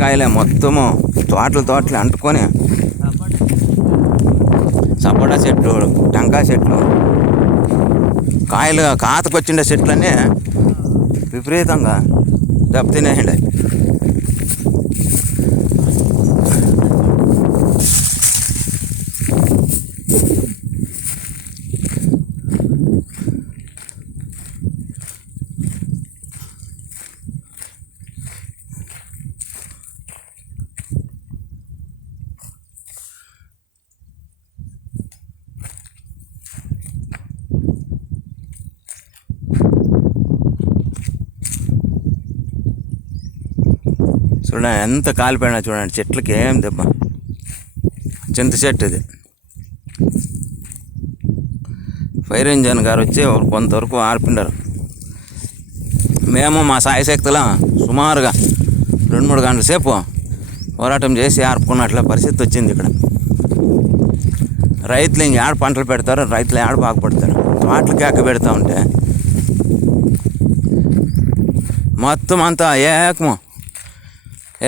కాయలే మొత్తము తోటలు అంటుకొని, సపోటా చెట్లు, టెంకాయ చెట్లు, కాయలు కాతకొచ్చిండే చెట్లన్నీ విపరీతంగా దెబ్బతినేయండి. చూడండి ఎంత కాలిపోయినా చూడండి, చెట్లకి ఏం దెబ్బ. చింత చెట్టు ఇది. ఫైర్ ఇంజన్ గారు వచ్చి కొంతవరకు ఆర్పిండారు. మేము మా సాయశక్తిలో సుమారుగా 2-3 గంటల సేపు పోరాటం చేసి ఆర్పుకున్నట్ల పరిస్థితి వచ్చింది. ఇక్కడ రైతులు ఇంక ఆడ పంటలు పెడతారు, రైతులు ఆడ బాగుపడతారు. తోటలకి ఎక్క పెడతా ఉంటే మొత్తం అంతా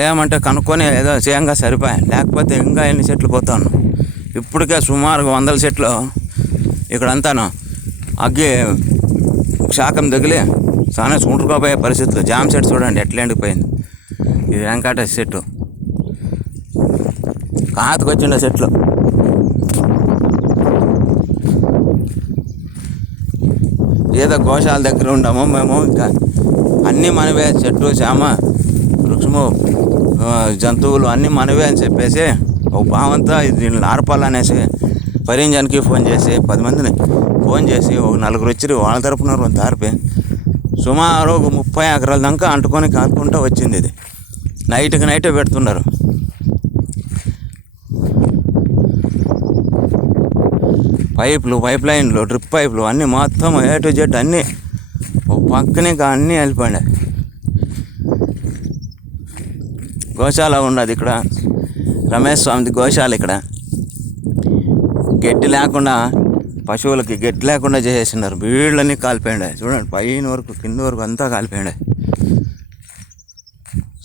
ఏమంటే కనుక్కొని ఏదో చేయంగా సరిపోయాయి. లేకపోతే ఇంకా ఎన్ని చెట్లు పోతాను. ఇప్పటికే సుమారుగా 100 చెట్లు ఇక్కడంతాను అగ్గి శాఖం తగిలి చాలా చుంటుకోపోయే పరిస్థితులు. జామ చెట్టు చూడండి ఎట్లా ఎండిపోయింది. ఇది వెంకటేశ్వర చెట్టు, కాతకొచ్చిండే చెట్లు. ఏదో గోశాల దగ్గర ఉన్నాము మేము. ఇంకా అన్నీ మనవే, చెట్టు చేమ వృక్షము జంతువులు అన్నీ మనవే అని చెప్పేసి ఒక భావంతో దీన్ని ఆర్పాలనేసి ఫైర్ ఇంజన్కి ఫోన్ చేసి 10 మందిని ఫోన్ చేసి ఒక 4 వచ్చి వాళ్ళ తరపున కొంత ఆర్పి సుమారు 30 ఎకరాల దాకా అంటుకొని కాకుంటూ వచ్చింది. ఇది నైటే పెడుతున్నారు. పైప్ లైన్లు, డ్రిప్ పైపులు అన్నీ మొత్తం A to Z అన్నీ ఒక పక్కనే అన్నీ వెళ్ళిపోయినాయి. గోశాల ఉన్నది ఇక్కడ, రమేష్ స్వామిది గోశాల. ఇక్కడ గడ్డి లేకుండా, పశువులకి గడ్డి లేకుండా చేసేసినారు. బీళ్ళన్నీ కాలిపోయినాయి చూడండి, పైన వరకు కింద వరకు అంతా కాలిపోయినాయి.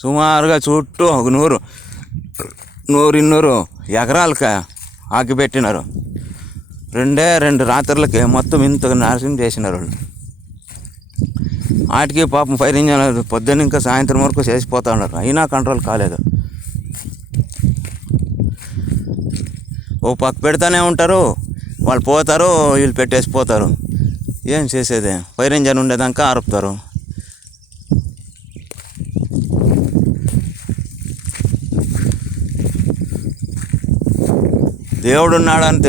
సుమారుగా చుట్టూ ఒక 100-200 ఎకరాలకి ఆకిపెట్టినారు. 2 రాత్రులకి మొత్తం ఇంత నాశనం చేసినారు వాళ్ళు. వాటికి పాపం ఫైర్ ఇంజన్ పొద్దున్న ఇంకా సాయంత్రం వరకు చేసిపోతూ ఉన్నారు, అయినా కంట్రోల్ కాలేదు. ఓ పక్క పెడతానే ఉంటారు, వాళ్ళు పోతారు, వీళ్ళు పెట్టేసిపోతారు. ఏం చేసేది? ఫైర్ ఇంజన్ ఉండేదాకా ఆరుపుతారు. దేవుడు ఉన్నాడని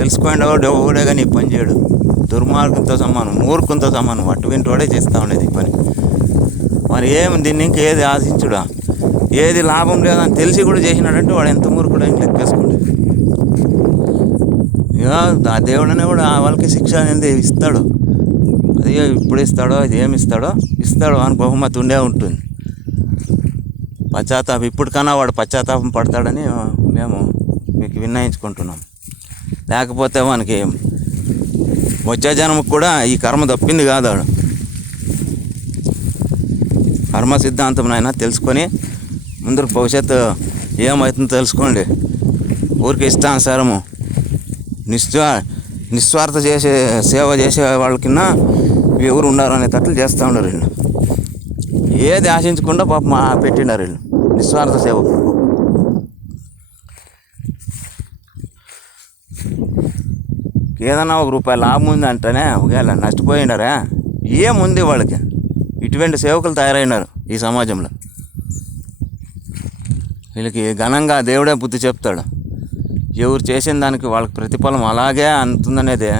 తెలుసుకోండి ఒకడే కానీ ఈ పని చేయడు. దుర్మార్గంతో సమానం, మూర్ఖంతో సమానం. అటువంటి వాడే చేస్తూ ఉండేది ఈ పని. మరి దీన్ని ఇంకా ఏది ఆశించుడా, ఏది లాభం లేదని తెలిసి కూడా చేసినాడంటే వాడు ఎంత మూర్ఖుడు అని లెక్కేసుకోండి. ఆ దేవుడనే కూడా వాళ్ళకి శిక్ష అనేది ఇస్తాడు. అది ఇప్పుడు ఇస్తాడో, అది ఏమి ఇస్తాడో అని బహుమతి ఉండే ఉంటుంది. పశ్చాత్తాపం ఇప్పటికన్నా వాడు పశ్చాత్తాపం పడతాడని మేము మీకు విన్నయించుకుంటున్నాం. లేకపోతే మనకి వచ్చే జన్మకు కూడా ఈ కర్మ తప్పింది కాదు. వాడు కర్మ సిద్ధాంతం అయినా తెలుసుకొని ముందుకు భవిష్యత్తు ఏమవుతుందో తెలుసుకోండి. ఊరికి ఇష్టానుసారము నిస్వార్థ సేవ చేసే వాళ్ళకిన్నా ఎవరు ఉన్నారు అనేటట్లు చేస్తూ ఉన్నారు వీళ్ళు. ఏది ఆశించకుండా పాపం పెట్టినారు వీళ్ళు నిస్వార్థ సేవకు. ఏదన్నా ₹1 లాభం ఉందంటేనే ఒకవేళ నష్టపోయినారా ఏముంది వాళ్ళకి. ఇటువంటి సేవకులు తయారైనారు ఈ సమాజంలో. వీళ్ళకి ఘనంగా దేవుడే బుద్ధి చెప్తాడు. ఎవరు చేసిన దానికి వాళ్ళకి ప్రతిఫలం అలాగే అంతుందనేది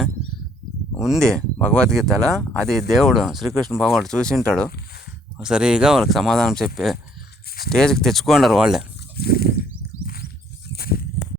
ఉంది భగవద్గీతలో. అది దేవుడు శ్రీకృష్ణ భగవానుడు చూసింటాడు. సరిగా వాళ్ళకి సమాధానం చెప్పే స్టేజ్కి తెచ్చుకున్నారు వాళ్ళే.